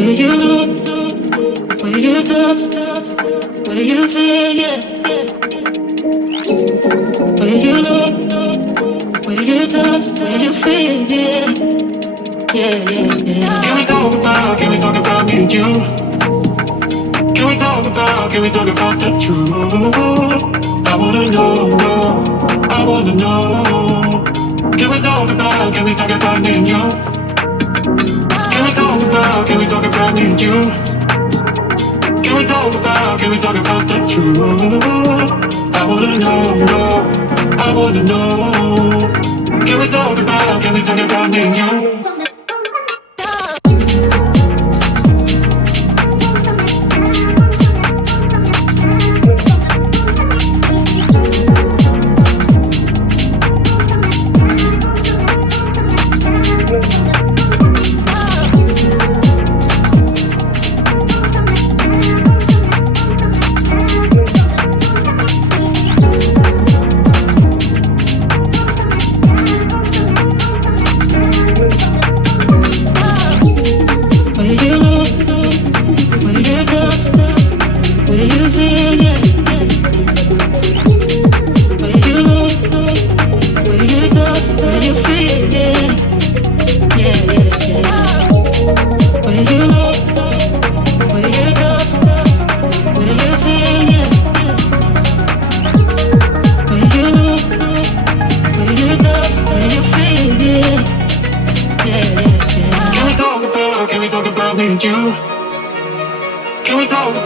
Where you look, where you touch, where you feel, yeah. Where you look, where you touch, where you feel, yeah. Yeah, yeah, yeah. Can we talk about me and you? Can we talk about the truth? I wanna know, I wanna know. Can we talk about me and you? Can we talk about me and you? Can we talk about the truth? I wanna know, I wanna know. Can we talk about me and you? Can we talk about me and you? Can we talk about